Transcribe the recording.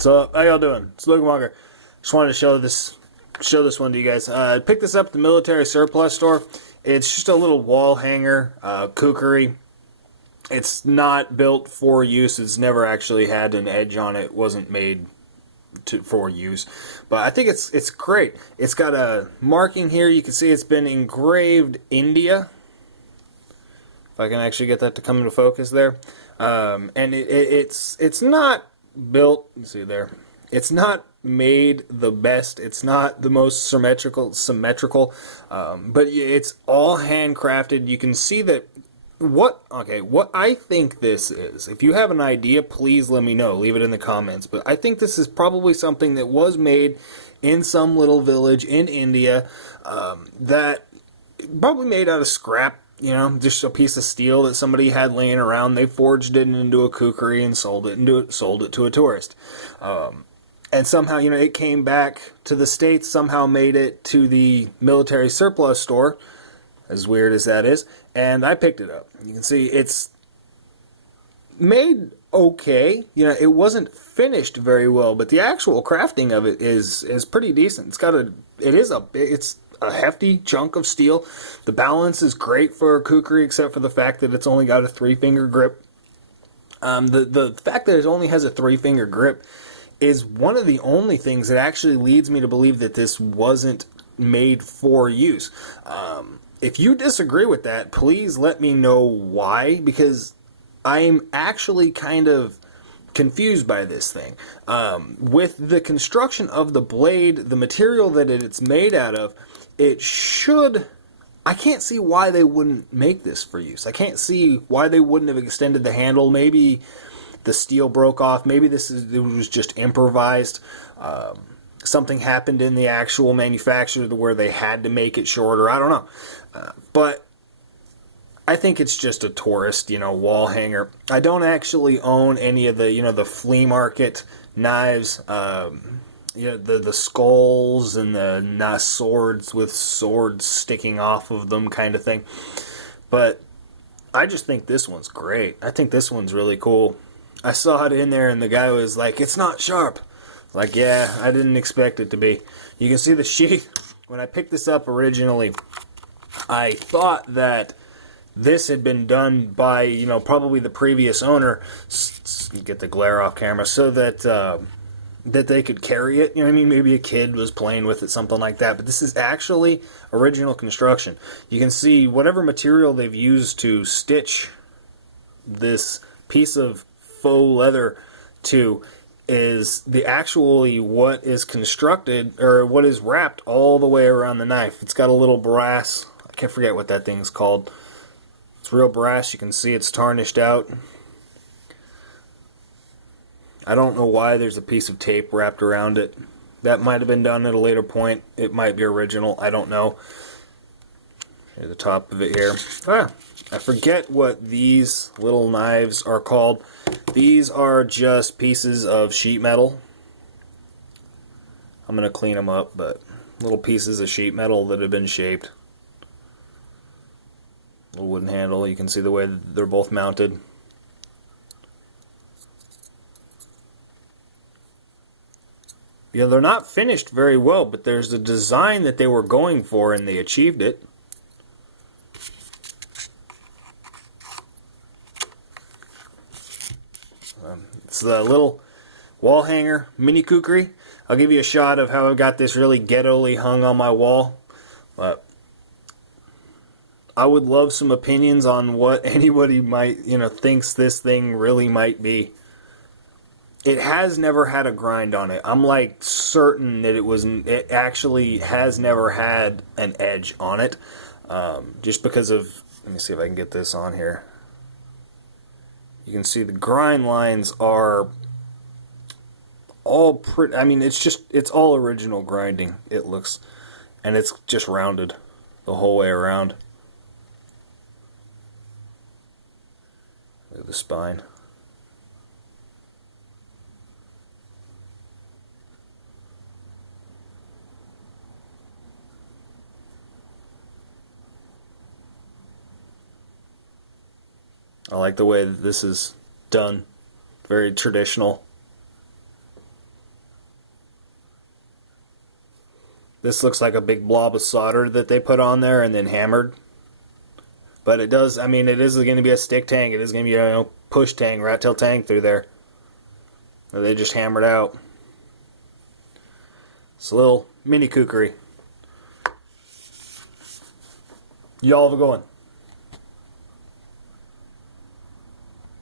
So how y'all doing? It's Luke Walker. Just wanted to show this one to you guys. I picked this up at the military surplus store. It's just a little wall hanger, cookery. It's not built for use. It's never actually had an edge on it. It wasn't made for use. But I think it's great. It's got a marking here. You can see it's been engraved India. If I can actually get that to come into focus there. And it's not built, let's see there. It's not made the best. It's not the most symmetrical, but it's all handcrafted. You can see that what I think this is. If you have an idea, please let me know. Leave it in the comments. But I think this is probably something that was made in some little village in India, that probably made out of scrap. You know, just a piece of steel that somebody had laying around. They forged it into a cookery and sold it to a tourist. And somehow, you know, it came back to the States, somehow made it to the military surplus store, as weird as that is, and I picked it up. You can see it's made okay. You know, it wasn't finished very well, but the actual crafting of it is pretty decent. It's a hefty chunk of steel. The balance is great for a kukri, except for the fact that it's only got a 3-finger grip. The fact that it only has a 3-finger grip is one of the only things that actually leads me to believe that this wasn't made for use. If you disagree with that, please let me know why, because I'm actually kind of confused by this thing. With the construction of the blade, the material that it's made out of, I can't see why they wouldn't make this for use. I can't see why they wouldn't have extended the handle. Maybe the steel broke off. Maybe it was just improvised. Something happened in the actual manufacture to where they had to make it shorter. I don't know. But I think it's just a tourist, wall hanger. I don't actually own any of the, the flea market knives. The skulls and the swords with swords sticking off of them kind of thing. But I just think this one's great. I think this one's really cool. I saw it in there and the guy was like, "It's not sharp." Like, yeah, I didn't expect it to be. You can see the sheath. When I picked this up originally, I thought that this had been done by, probably the previous owner. Get the glare off camera so that that they could carry it. You know what I mean? Maybe a kid was playing with it, something like that. But this is actually original construction. You can see whatever material they've used to stitch this piece of faux leather to is what is constructed, or what is wrapped all the way around the knife. It's got a little brass. I can't forget what that thing's called. It's real brass. You can see it's tarnished out. I don't know why there's a piece of tape wrapped around it. That might have been done at a later point. It might be original. I don't know. Here's the top of it here. I forget what these little knives are called. These are just pieces of sheet metal. I'm going to clean them up, but little pieces of sheet metal that have been shaped. Little wooden handle. You can see the way that they're both mounted. Yeah, they're not finished very well, but there's a design that they were going for and they achieved it. It's the little wall hanger mini kukri. I'll give you a shot of how I got this really ghetto-ly hung on my wall. But I would love some opinions on what anybody might, thinks this thing really might be. It has never had a grind on it. I'm like certain that it actually has never had an edge on it. Just because of, let me see if I can get this on here. You can see the grind lines are all pretty, it's all original grinding, it looks. And it's just rounded the whole way around. Look at the spine. I like the way that this is done. Very traditional. This looks like a big blob of solder that they put on there and then hammered. But it does, I mean, it is going to be a stick tank. It is going to be a push tank, rat tail tank through there. That they just hammered out. It's a little mini cookery. Y'all have a good one.